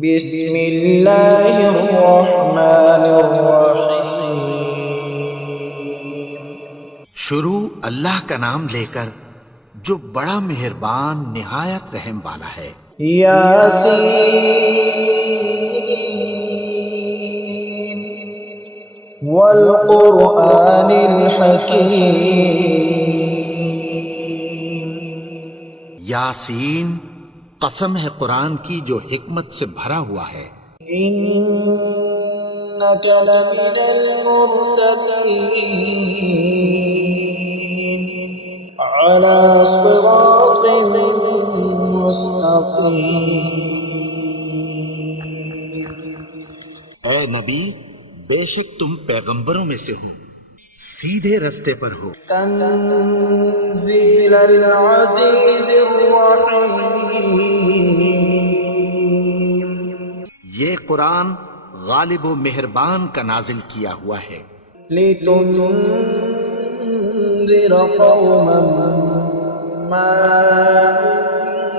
بسم اللہ الرحمن الرحیم۔ شروع اللہ کا نام لے کر جو بڑا مہربان نہایت رحم والا ہے۔ یاسین والقرآن الحکیم۔ یاسین، قسم ہے قرآن کی جو حکمت سے بھرا ہوا ہے۔ انک لمن المرسلین علی صراط مستقیم۔ اے نبی، بے شک تم پیغمبروں میں سے ہو، سیدھے رستے پر ہو۔ تنزیل العزیز الرحیم۔ یہ قرآن غالب و مہربان کا نازل کیا ہوا ہے۔ لتنذر قوما ما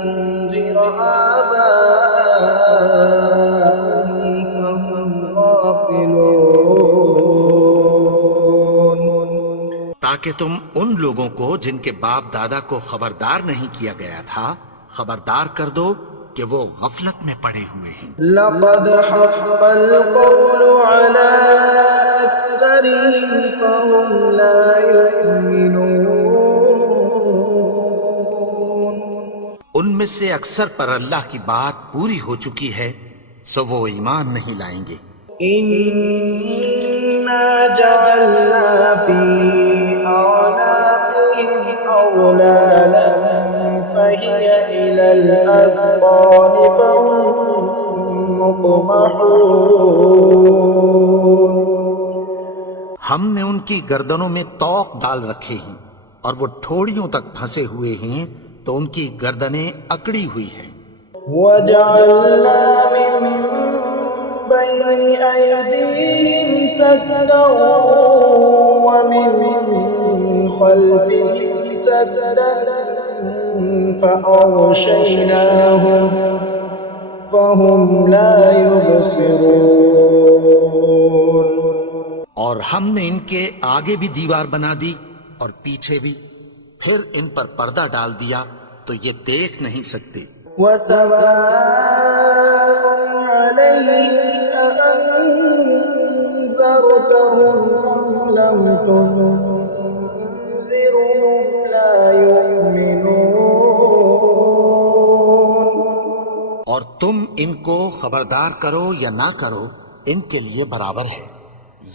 انذر آباؤهم فهم غافلون۔ تاکہ تم ان لوگوں کو جن کے باپ دادا کو خبردار نہیں کیا گیا تھا خبردار کر دو کہ وہ غفلت میں پڑے ہوئے ہیں۔ لقد حق القول على أكثرهم فهم لا يؤمنون۔ ان میں سے اکثر پر اللہ کی بات پوری ہو چکی ہے، سو وہ ایمان نہیں لائیں گے۔ إنا جعلنا في أعناقهم أغلالا فهي إلى الأذقان فهم مقمحون۔ ہم نے ان کی گردنوں میں طوق ڈال رکھے ہیں اور وہ ٹھوڑیوں تک پھنسے ہوئے ہیں، تو ان کی گردنیں اکڑی ہوئی ہیں۔ وجعلنا من بين أيديهم سدا ومن خلفهم سدا فأغشيناهم فهم لا يبصرون۔ اور ہم نے ان کے آگے بھی دیوار بنا دی اور پیچھے بھی، پھر ان پر پردہ ڈال دیا تو یہ دیکھ نہیں سکتے۔ وسواء عليهم أأنذرتهم أم لم تنذرهم لا يؤمنون۔ اور تم ان کو خبردار کرو یا نہ کرو، ان کے لیے برابر ہے،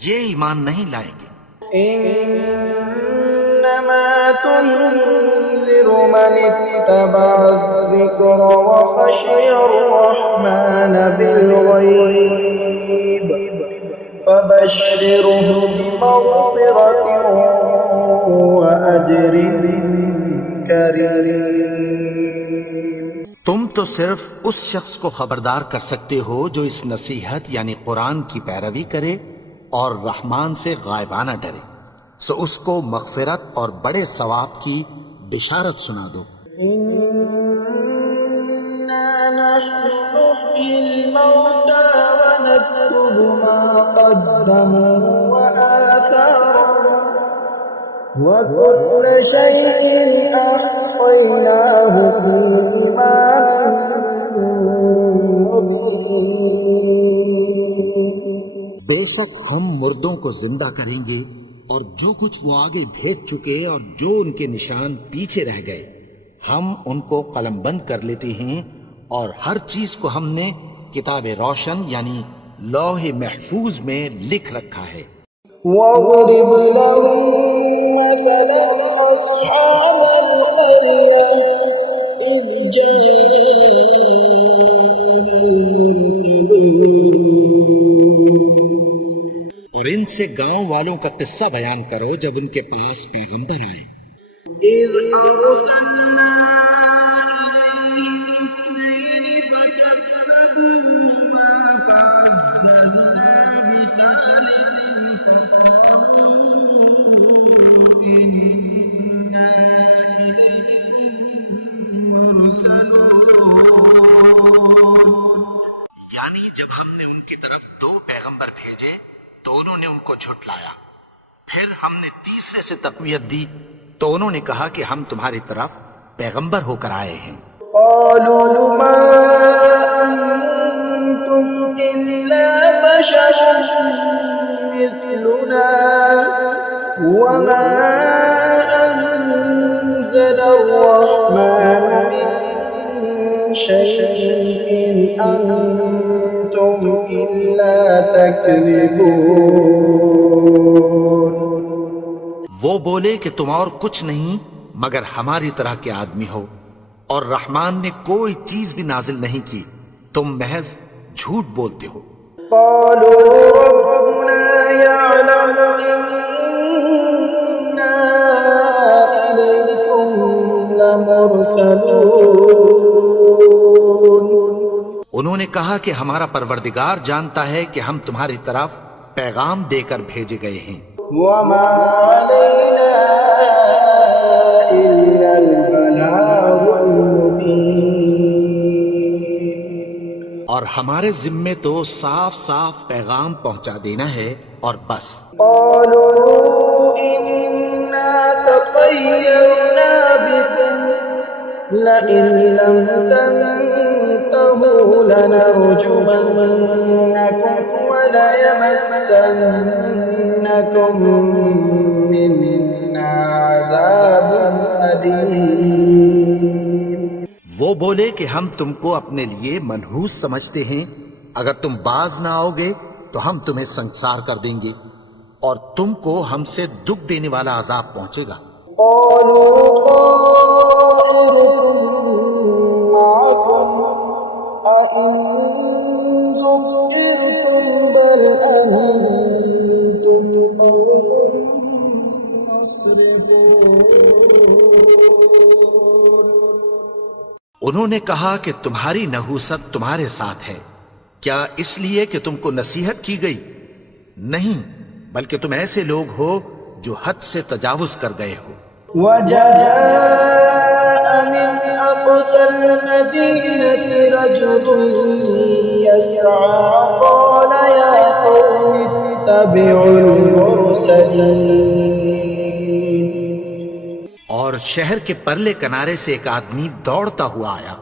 یہ ایمان نہیں لائیں گے۔ انما تنذر من اتبع الذکر وخشی الرحمن بالغیب فبشره بمغفرة وأجر کریم۔ تم تو صرف اس شخص کو خبردار کر سکتے ہو جو اس نصیحت یعنی قرآن کی پیروی کرے اور رحمان سے غائبانہ ڈرے، سو اس کو مغفرت اور بڑے ثواب کی بشارت سنا دو۔ إنا نحن نحيي الموتى ونكتب ما قدموا وآثارهم وكل شيء أحصيناه في إمام مبين۔ بے شک ہم مردوں کو زندہ کریں گے اور جو کچھ وہ آگے بھیج چکے اور جو ان کے نشان پیچھے رہ گئے ہم ان کو قلم بند کر لیتے ہیں، اور ہر چیز کو ہم نے کتاب روشن یعنی لوح محفوظ میں لکھ رکھا ہے۔ وَاضْرِبْ لَهُم مَّثَلًا أَصْحَابَ الْقَرْيَةِ إِذْ جَاءَهُمُ الْمُرْسَلُونَ۔ اور ان سے گاؤں والوں کا قصہ بیان کرو جب ان کے پاس پیغمبر آئے۔ إِذْ أَرْسَلْنَا إِلَيْهِمْ اثْنَيْنِ فَكَذَّبُوهُمَا فَعَزَّزْنَا بِثَالِثٍ فَقَالُوا إِنَّا إِلَيْكُمْ مُرْسَلُونَ۔ یعنی جب ہم نے ان کی طرف 2 پیغمبر بھیجے تو انہوں نے ان کو جھٹلایا، پھر ہم نے تیسرے سے تقویت دی تو انہوں نے کہا کہ ہم تمہاری طرف پیغمبر ہو کر آئے ہیں۔ قالوا ما أنتم إلا بشر مثلنا وما أنزل الرحمن من شيء إن أنتم إلا تكذبون۔ وہ بولے کہ تم اور کچھ نہیں مگر ہماری طرح کے آدمی ہو، اور رحمان نے کوئی چیز بھی نازل نہیں کی، تم محض جھوٹ بولتے ہو۔ قالوا ربنا يعلم إنا إليكم لمرسلون۔ انہوں نے کہا کہ ہمارا پروردگار جانتا ہے کہ ہم تمہاری طرف پیغام دے کر بھیجے گئے ہیں، وما علينا إلا البلاغ المبين۔ اور ہمارے ذمے تو صاف صاف پیغام پہنچا دینا ہے اور بس۔ قالوا إنا تطيرنا بكم لئن لم تنتهوا لنرجمنكم وليمسنكم منا عذاب أليم۔ وہ بولے کہ ہم تم کو اپنے لیے منحوس سمجھتے ہیں، اگر تم باز نہ آؤ گے تو ہم تمہیں سنسار کر دیں گے اور تم کو ہم سے دکھ دینے والا عذاب پہنچے گا۔ قالوا طائركم معكم أئن ذكرتم بل أنتم قوم مسرفون۔ انہوں نے کہا کہ تمہاری نحوست تمہارے ساتھ ہے، کیا اس لیے کہ تم کو نصیحت کی گئی؟ نہیں، بلکہ تم ایسے لوگ ہو جو حد سے تجاوز کر گئے ہو۔ وجاء من أقصى المدينة رجل يسعى قال يا قوم اتبعوا المرسلين۔ اور شہر کے پرلے کنارے سے ایک آدمی دوڑتا ہوا آیا،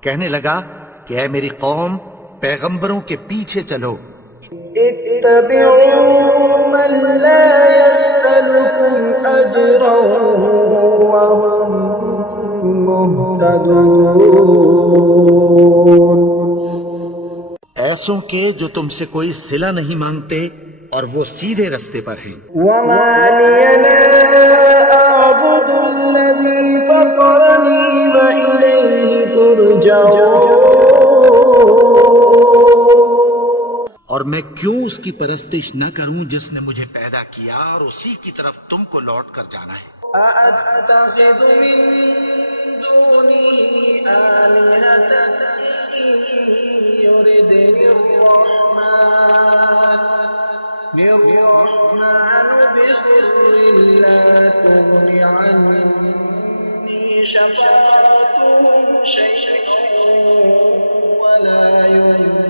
کہنے لگا کہ اے میری قوم، پیغمبروں کے پیچھے چلو۔ اتبعوا من لا يسألكم أجرا وهم مهتدون۔ ایسوں کے جو تم سے کوئی صلہ نہیں مانگتے اور وہ سیدھے رستے پر ہیں۔ وما لي لا أعبد الذي فطرني وإليه ترجعون۔ اور میں کیوں اس کی پرستش نہ کروں جس نے مجھے پیدا کیا اور اسی کی طرف تم کو لوٹ کر جانا ہے۔ أأتخذ من دونه آلهة يردني الرحمن بضر لا تغن عني شفاعتهم شيئا ولا ينقذون۔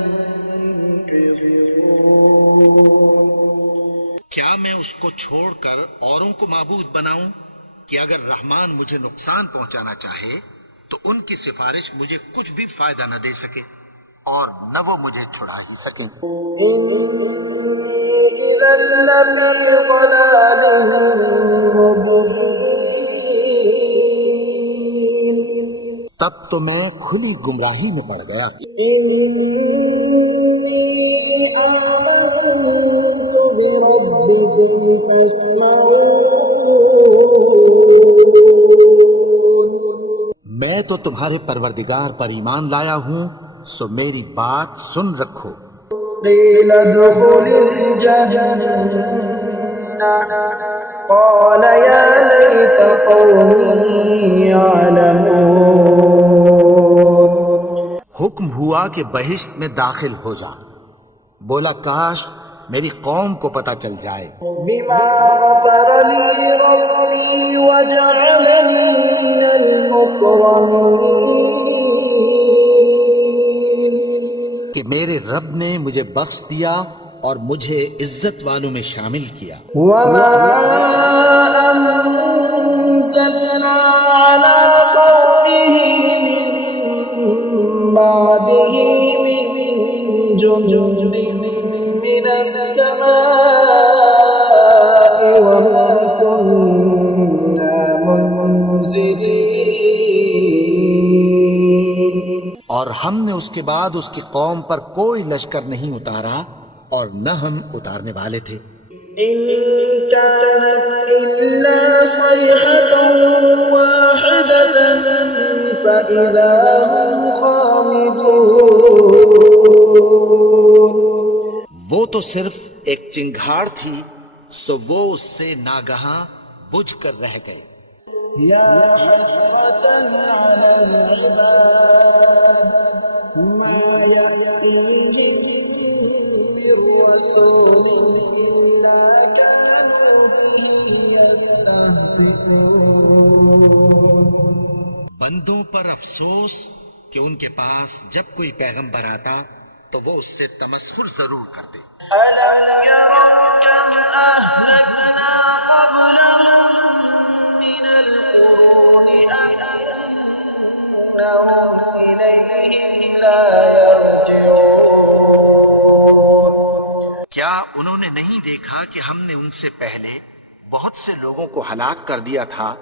کیا میں اس کو چھوڑ کر اوروں کو معبود بناؤں کہ اگر رحمان مجھے نقصان پہنچانا چاہے تو ان کی سفارش مجھے کچھ بھی فائدہ نہ دے سکے اور نہ وہ مجھے چھڑا ہی سکیں۔ إذا لفي ضلال مبين۔ تب تو میں کھلی گمراہی میں پڑ گیا۔ إني آمنت بربكم فاسمعون۔ میں تو تمہارے پروردگار پر ایمان لایا ہوں، سو میری بات سن رکھو۔ قيل ادخل الجنة قال يا ليت قومي يعلمون۔ حکم ہوا کہ بہشت میں داخل ہو جا، بولا کاش میری قوم کو پتہ چل جائے بما غفر لي ربي وجعلني من المكرمين۔ کہ میرے رب نے مجھے بخش دیا اور مجھے عزت والوں میں شامل کیا۔ وما أنزلنا على قومه من بعده من جند من السماء وما كنا منزلين۔ اور ہم نے اس کے بعد اس کی قوم پر کوئی لشکر نہیں اتارا اور نہ ہم اتارنے والے تھے۔ إن كانت إلا صيحة واحدة فإذا هم خامدون۔ وہ تو صرف ایک چنگھاڑ تھی، سو وہ اس سے ناگہاں بجھ کر رہ گئے۔ يا حسرة على العباد ما يأتيهم من رسول إلا كانوا به يستهزئون۔ بندوں پر افسوس کہ ان کے پاس جب کوئی پیغمبر آتا تو وہ اس سے تمسخر ضرور کرتے۔ ألم يروا كم أهلكنا قبلهم من القرون أنهم إليهم لا يرجعون۔ کیا انہوں نے نہیں دیکھا کہ ہم نے ان سے پہلے بہت سے لوگوں کو ہلاک کر دیا تھا،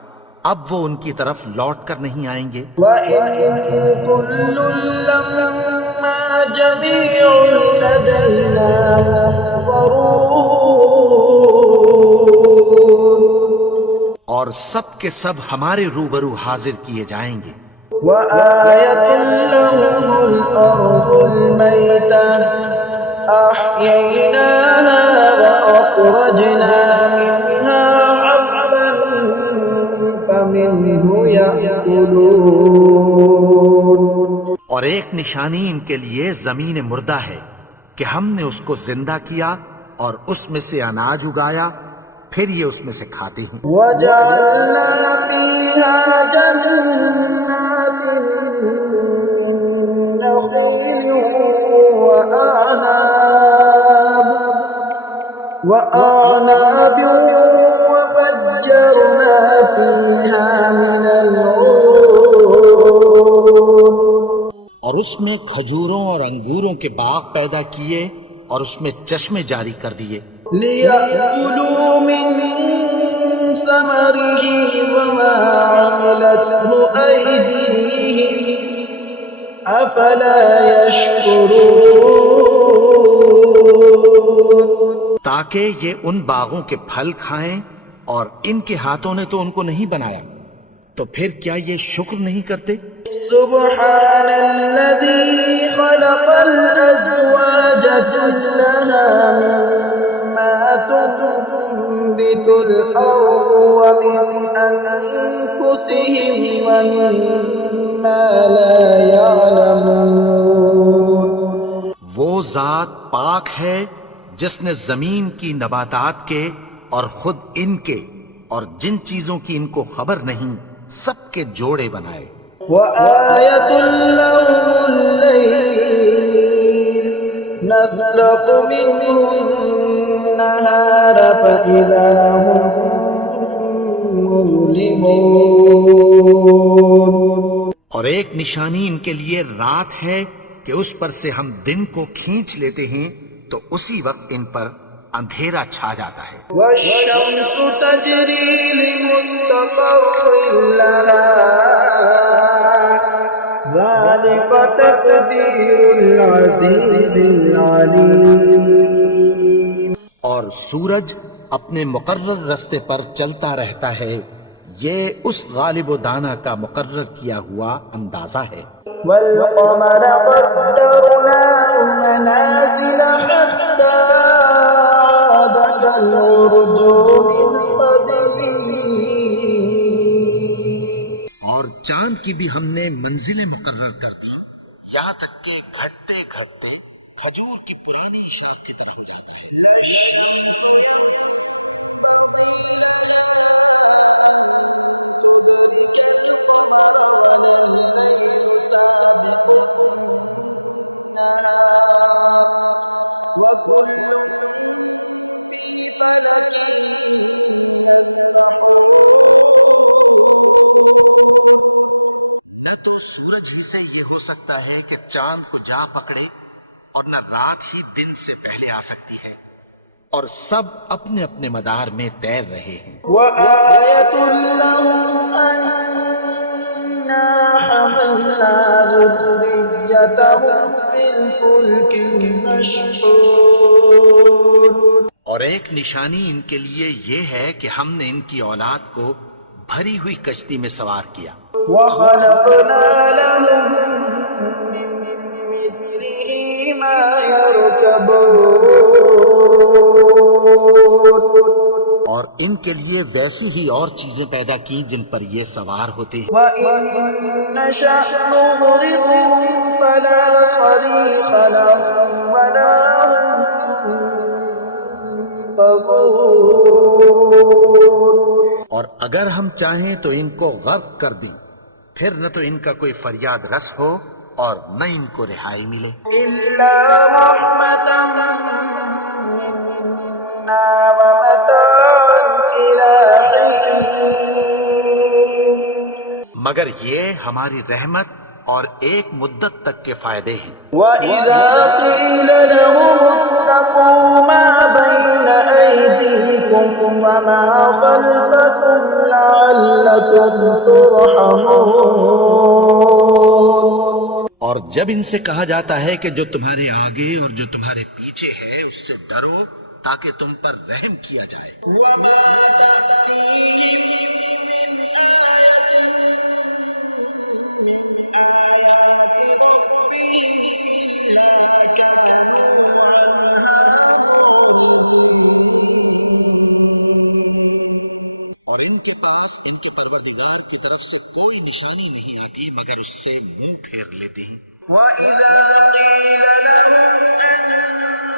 اب وہ ان کی طرف لوٹ کر نہیں آئیں گے؟ وَإِن كُلٌّ لَّمَّا جَمِيعٌ لَّدَيْنَا مُحْضَرُونَ۔ اور سب کے سب ہمارے روبرو حاضر کیے جائیں گے۔ وَآيَةٌ لَّهُمُ الْأَرْضُ الْمَيْتَةُ أَحْيَيْنَاهَا وَأَخْرَجْنَا مِنْهَا حَبًّا فَمِنْهُ يَأْكُلُونَ۔ اور ایک نشانی ان کے لیے زمین مردہ ہے کہ ہم نے اس کو زندہ کیا اور اس میں سے اناج اگایا، پھر یہ اس میں سے کھاتے ہیں۔ وَجَعَلْنَا فِيهَا جَنَّاتٍ مِّن نَّخِيلٍ وَأَعْنَابٍ وَفَجَّرْنَا فِيهَا مِنَ الْعُيُونِ۔ اور اس میں کھجوروں اور انگوروں کے باغ پیدا کیے اور اس میں چشمے جاری کر دیے، لِيَأْكُلُوا مِن ثَمَرِهِ وَمَا عَمِلَتْهُ أَيْدِيهِمْ أَفَلَا يَشْكُرُونَ۔ تاکہ یہ ان باغوں کے پھل کھائیں اور ان کے ہاتھوں نے تو ان کو نہیں بنایا، تو پھر کیا یہ شکر نہیں کرتے؟ سبحان الذي خلق الأزواج كلها مما تنبت الأرض ومن أنفسهم ومما لا يعلمون۔ وہ ذات پاک ہے جس نے زمین کی نباتات کے اور خود ان کے اور جن چیزوں کی ان کو خبر نہیں سب کے جوڑے بنائے۔ وآية لهم الليل نسلق منه النهار فإذا هم مظلمون۔ اور ایک نشانی ان کے لیے رات ہے کہ اس پر سے ہم دن کو کھینچ لیتے ہیں تو اسی وقت ان پر اندھیرا چھا جاتا ہے۔ والشمس تجري لمستقر لها ذلك تقدير العزيز العليم۔ اور سورج اپنے مقرر رستے پر چلتا رہتا ہے، یہ اس غالب و دانا کا مقرر کیا ہوا اندازہ ہے۔ والقمر قدرناه منازل حتى عاد كالعرجون القديم۔ اور چاند کی بھی ہم نے منزلیں مقرر کر دی، یہاں تک کہ گھٹتے گھٹتے کھجور کی پرانی شاخیں بن جاتی ہیں۔ چاند کو جا پکڑے اور نہ رات ہی دن سے پہلے آ سکتی ہے، اور سب اپنے اپنے مدار میں تیر رہے ہیں۔ وآية لهم أنا حملنا ذريتهم في الفلك المشحون، اور ایک نشانی ان کے لیے یہ ہے کہ ہم نے ان کی اولاد کو بھری ہوئی کشتی میں سوار کیا، وخلقنا لهم من مثله ما يركبون، اور ان کے لیے ویسی ہی اور چیزیں پیدا کی جن پر یہ سوار ہوتے ہیں۔ وإن نشأ نغرقهم فلا صريخ لهم ولا هم ينقذون، اور اگر ہم چاہیں تو ان کو غرق کر دیں، پھر نہ تو ان کا کوئی فریاد رس ہو اور نہ ان کو رہائی ملے۔ إلا رحمة منا ومتاعا إلى حين، مگر یہ ہماری رحمت اور ایک مدت تک کے فائدے ہیں۔ وإذا قيل لهم اتقوا ما بين أيديكم وما خلفكم لعلكم ترحمون، اور جب ان سے کہا جاتا ہے کہ جو تمہارے آگے اور جو تمہارے پیچھے ہے اس سے ڈرو تاکہ تم پر رحم کیا جائے۔ وما تأتيهم من آية من آيات ربهم إلا كانوا عنها اور ان کے پاس ان کے پروردگار کی طرف سے کوئی نشانی نہیں آتی مگر اس سے منہ پھیر لیتے ہیں۔ وإذا قيل لهم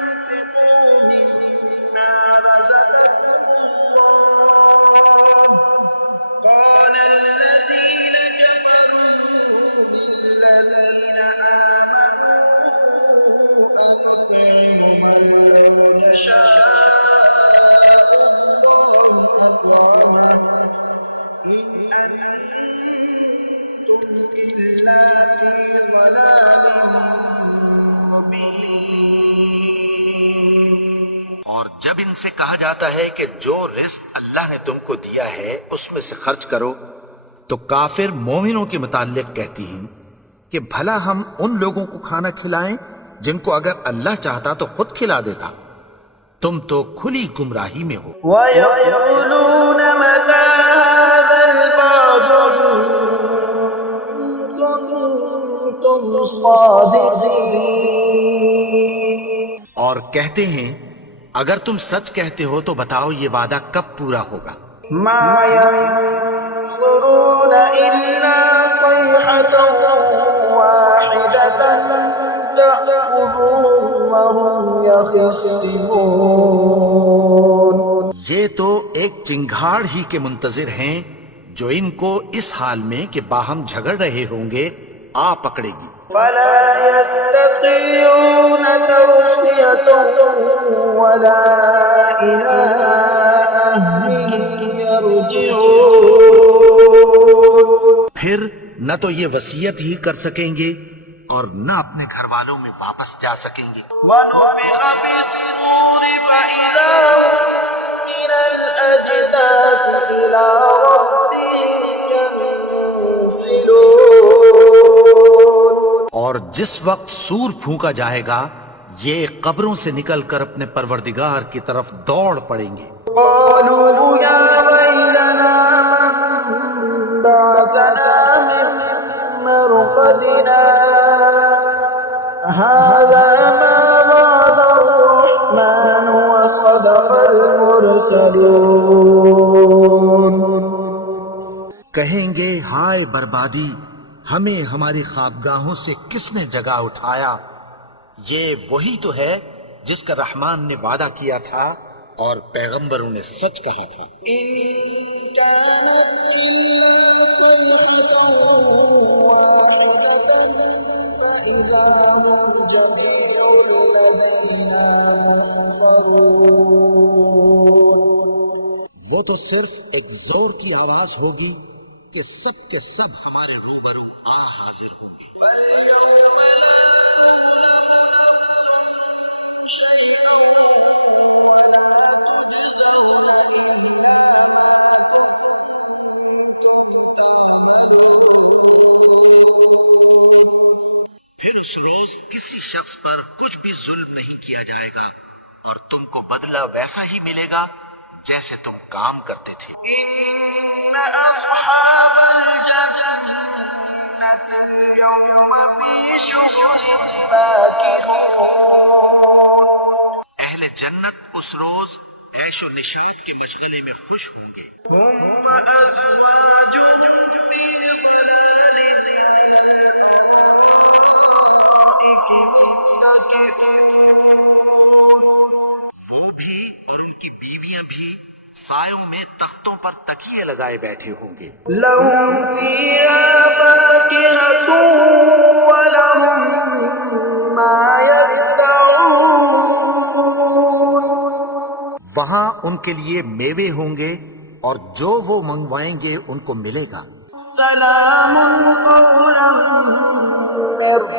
أنفقوا مما رزقكم الله قال الذين كفروا للذين آمنوا أنطعم من لو يشاء الله أطعمه إن أنتم إلا في ضلال مبين، اور جب ان سے کہا جاتا ہے کہ جو رزق اللہ نے تم کو دیا ہے اس میں سے خرچ کرو، تو کافر مومنوں کے متعلق کہتی ہیں کہ بھلا ہم ان لوگوں کو کھانا کھلائیں جن کو اگر اللہ چاہتا تو خود کھلا دیتا، تم تو کھلی گمراہی میں ہو۔ ويقولون متى هذا الوعد إن كنتم صادقين، اور کہتے ہیں اگر تم سچ کہتے ہو تو بتاؤ یہ وعدہ کب پورا ہوگا۔ ما ينظرون إلا صيحة واحدة تأخذهم وهم يخصمون، یہ تو ایک چنگھاڑ ہی کے منتظر ہیں جو ان کو اس حال میں کہ باہم جھگڑ رہے ہوں گے آ پکڑے گی۔ فلا يستطيعون توصية ولا إلى أهلهم يرجعون، پھر نہ تو یہ وصیت ہی کر سکیں گے اور نہ اپنے گھر والوں میں واپس جا سکیں گے۔ ونفخ في الصور فإذا هم من الأجداث إلى ربهم ينسلون، اور جس وقت سور پھونکا جائے گا یہ قبروں سے نکل کر اپنے پروردگار کی طرف دوڑ پڑیں گے۔ قالوا يا ويلنا من بعثنا من مرقدنا هذا ما وعد الرحمن وصدق المرسلون، کہیں گے ہائے بربادی، ہمیں ہماری خوابگاہوں سے کس نے جگا اٹھایا، یہ وہی تو ہے جس کا رحمان نے وعدہ کیا تھا اور پیغمبروں نے سچ کہا تھا۔ إن كانت إلا صيحة واحدة فإذا هم جميع لدينا محضرون، وہ تو صرف ایک زور کی آواز ہوگی کہ سب کے سب ہمارے روبرو حاضر ہوں گے۔ فاليوم لا اس روز کسی شخص پر کچھ بھی ظلم نہیں کیا جائے گا اور تم کو بدلہ ویسا ہی ملے گا جیسے تم کام کرتے تھے۔ إن أصحاب الجنة اليوم في شغل فاكهون اہل جنت اس روز عیش و نشاط کے مشغلے میں خوش ہوں گے۔ هم أزواجهم في ظلال على الأرائك متكئون وہ بھی اور ان کی بیویاں بھی سایوں میں تختوں پر تکیے لگائے بیٹھے ہوں گے۔ لهم فيها فاكهة ولهم ما يدعون وہاں ان کے لیے میوے ہوں گے اور جو وہ منگوائیں گے ان کو ملے گا۔ سلام قولا من رب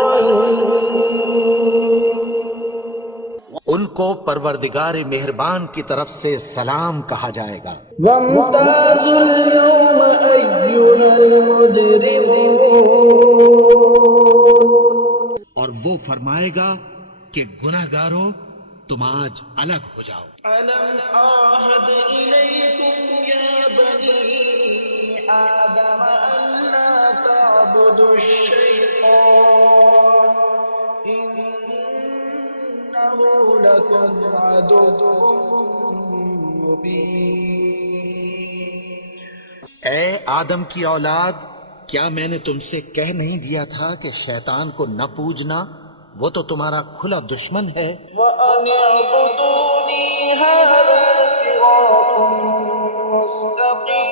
رحيم ان کو پروردگار مہربان کی طرف سے سلام کہا جائے گا۔ وامتازوا اليوم أيها المجرمون اور وہ فرمائے گا کہ گنہگاروں تم آج الگ ہو جاؤ۔ ألم أعهد إليكم يا بني آدم ألا تعبدوا الشيطان إنه لكم عدو مبين اے آدم کی اولاد، کیا میں نے تم سے کہہ نہیں دیا تھا کہ شیطان کو نہ پوجنا، وہ تو تمہارا کھلا دشمن ہے۔ وأن اعبدوني هذا صراط مستقيم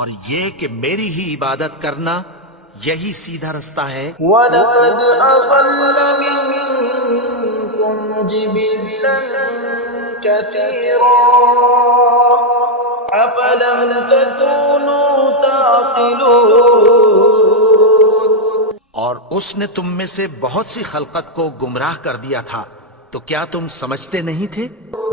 اور یہ کہ میری ہی عبادت کرنا یہی سیدھا رستہ ہے۔ ولقد أضل منكم جبلا كثيرا أفلم تكونوا تعقلون اور اس نے تم میں سے بہت سی خلقت کو گمراہ کر دیا تھا، تو کیا تم سمجھتے نہیں تھے؟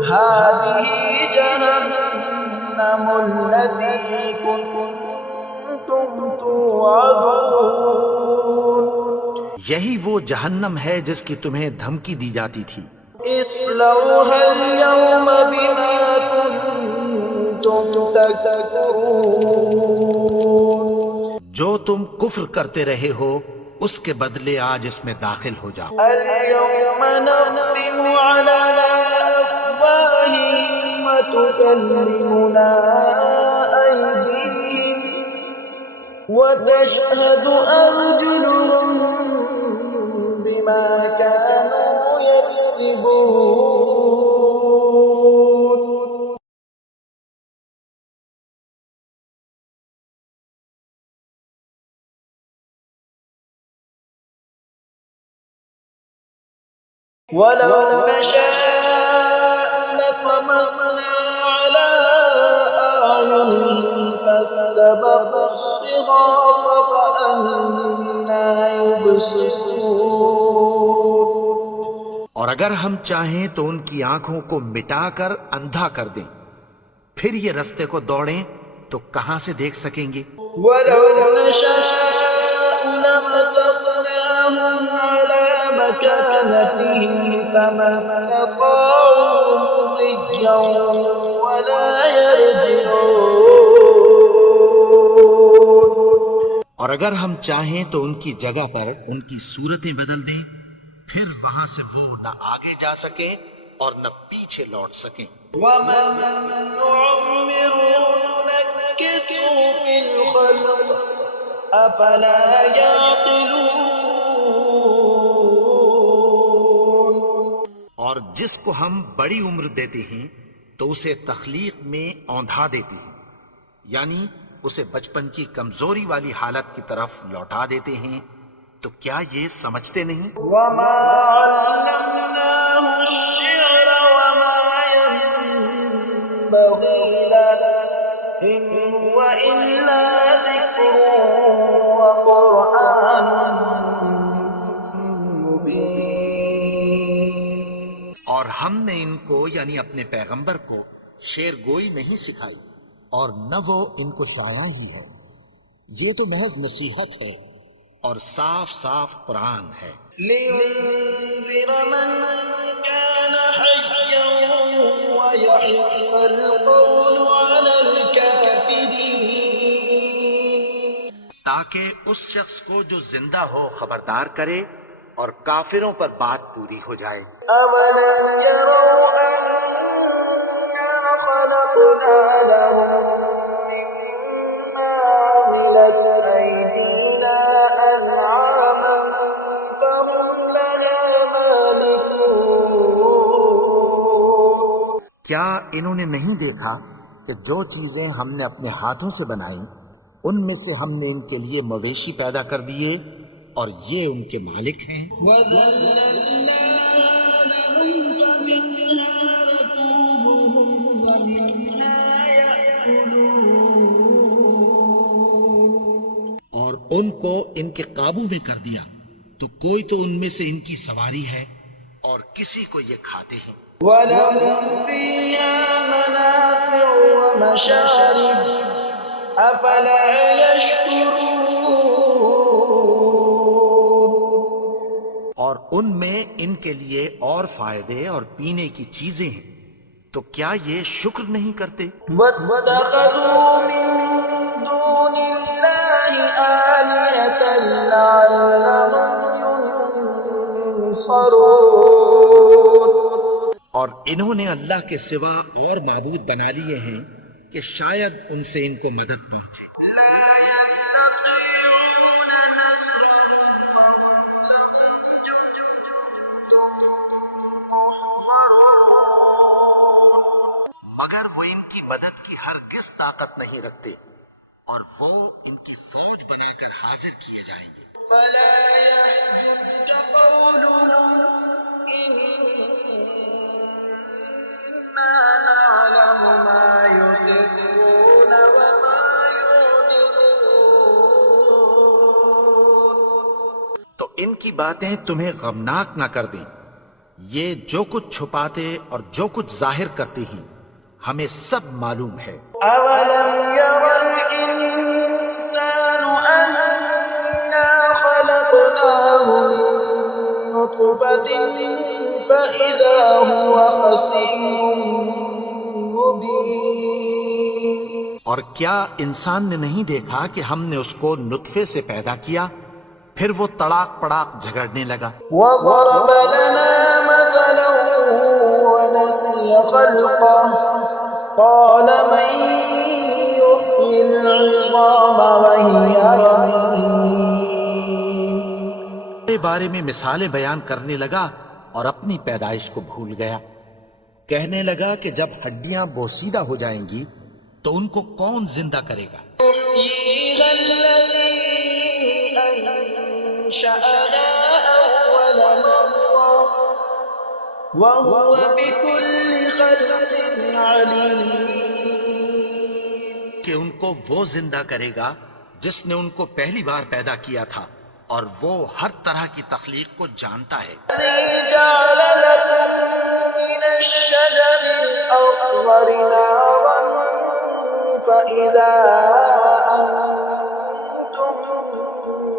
هذه جهنم التي كنتم توعدون یہی وہ جہنم ہے جس کی تمہیں دھمکی دی جاتی تھی۔ اصلوها اليوم بما كنتم تكفرون جو تم کفر کرتے رہے ہو اس کے بدلے آج اس میں داخل ہو جاؤ۔ اليوم نختم على أفواههم وتكلمنا أيديهم وتشهد أرجلهم بما كانوا يكسبون ولو نشاء لطمسنا على أعينهم فاستبقوا الصراط فأنى يبصرون اور اگر ہم چاہیں تو ان کی آنکھوں کو مٹا کر اندھا کر دیں، پھر یہ رستے کو دوڑیں تو کہاں سے دیکھ سکیں گے؟ ولو نشاء لمسخناهم على مكانتهم فما استطاعوا مضيا ولا يرجعون اور اگر ہم چاہیں تو ان کی جگہ پر ان کی صورتیں بدل دیں، پھر وہاں سے وہ نہ آگے جا سکیں اور نہ پیچھے لوٹ سکیں۔ ومن نعمره ننكسه في الخلق أفلا يعقلون اور جس کو ہم بڑی عمر دیتے ہیں تو اسے تخلیق میں اوندھا دیتے ہیں، یعنی اسے بچپن کی کمزوری والی حالت کی طرف لوٹا دیتے ہیں، تو کیا یہ سمجھتے نہیں؟ وما علمناه الشعر وما ينبغي له إن هو إلا ذكر وقرآن مبين اور ہم نے ان کو یعنی اپنے پیغمبر کو، 'شعر گوئی نہیں سکھائی اور نہ وہ ان کو شایا ہی ہے، یہ تو محض نصیحت ہے اور صاف صاف قرآن ہے، لينذر من كان حيا ويحق القول على الكافرين. تاکہ اس شخص کو جو زندہ ہو خبردار کرے اور کافروں پر بات پوری ہو جائے۔ أولم يروا أنا خلقنا لهم مما عملت أيدينا أنعاما فهم لها مالكون. کیا انہوں نے نہیں دیکھا کہ جو چیزیں ہم نے اپنے ہاتھوں سے بنائیں ان میں سے ہم نے ان کے لیے مویشی پیدا کر دیے اور یہ ان کے مالک ہیں۔ وَذَلَّلْنَاهَا لَهُمْ فَمِنْهَا رَكُوبُهُمْ وَمِنْهَا يَأْكُلُونَ. اور ان کو ان کے قابو میں کر دیا تو کوئی تو ان میں سے ان کی سواری ہے اور کسی کو یہ کھاتے ہیں۔ وَلَهُمْ فِيهَا مَنَافِعُ وَمَشَارِبُ أَفَلَا يَشْكُرُونَ. اور ان میں ان کے لیے اور فائدے اور پینے کی چیزیں ہیں، تو کیا یہ شکر نہیں کرتے؟ وَاتَّخَذُوا مِن دُونِ اللَّهِ آلِهَةً لَعَلَّهُمْ يُنصَرُونَ. اور انہوں نے اللہ کے سوا اور معبود بنا لیے ہیں کہ شاید ان سے ان کو مدد پہنچے۔ لا يستطيعون نصرهم فهم لهم جند محضرون. مگر وہ ان کی مدد کی ہرگز طاقت نہیں رکھتے اور وہ ان کی فوج بنا کر حاضر کیے جائیں گے۔ فلا يحزنك قولهم إنا نعلم ما يسرون وما يعلنون. تو ان کی باتیں تمہیں غمناک نہ کر دیں، یہ جو کچھ چھپاتے اور جو کچھ ظاہر کرتے ہیں ہمیں سب معلوم ہے۔ أولم ير الإنسان أنا خلقناه من نطفة فإذا هو خصيم مبين. اور کیا انسان نے نہیں دیکھا کہ ہم نے اس کو نطفے سے پیدا کیا پھر وہ تڑاک پڑاک جھگڑنے لگا؟ وضرب لنا مثلا ونسي خلقه قال من يحيي العظام وهي رميم. کے بارے میں مثالیں بیان کرنے لگا اور اپنی پیدائش کو بھول گیا۔ کہنے لگا کہ جب ہڈیاں بوسیدہ ہو جائیں گی تو ان کو کون زندہ کرے گا؟ يحييها الذي أنشأها أول مرة وهو بكل خلق عليم. کہ ان کو وہ زندہ کرے گا جس نے ان کو پہلی بار پیدا کیا تھا اور وہ ہر طرح کی تخلیق کو جانتا ہے۔ الذي جعل لكم من الشجر الأخضر نارا فإذا أنتم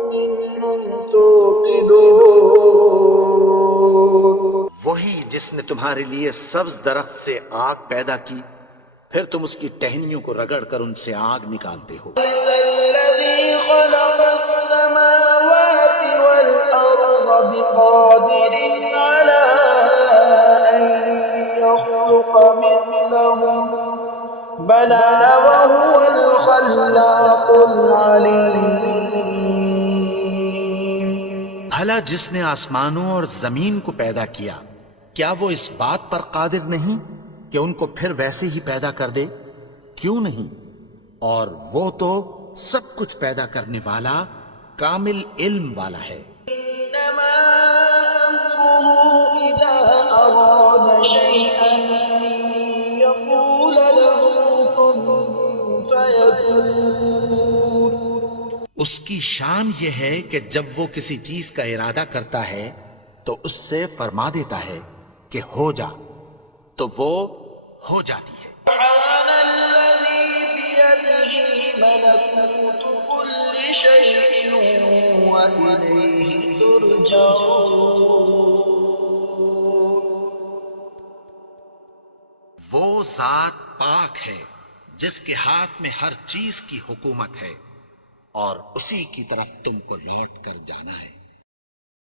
منه توقدون. وہی جس نے تمہارے لیے سبز درخت سے آگ پیدا کی پھر تم اس کی ٹہنیوں کو رگڑ کر ان سے آگ نکالتے ہو۔ ليس الذي خلق السماوات والأرض بقادر على أن يخلق مثلهم بلى وهو الخلاق العليم. بھلا جس نے آسمانوں اور زمین کو پیدا کیا کیا وہ اس بات پر قادر نہیں کہ ان کو پھر ویسے ہی پیدا کر دے؟ کیوں نہیں؟ اور وہ تو سب کچھ پیدا کرنے والا کامل علم والا ہے۔ إنما أمره إذا أراد شيئا أن يقول له كن فيكون. اس کی شان یہ ہے کہ جب وہ کسی چیز کا ارادہ کرتا ہے تو اس سے فرما دیتا ہے کہ ہو جا، تو وہ ہو جاتی ہے۔ سبحان الذي بيده ملكوت كل وہ ذات پاک ہے جس کے ہاتھ میں ہر چیز کی حکومت ہے، اور اسی کی طرف تم کو لوٹ کر جانا ہے۔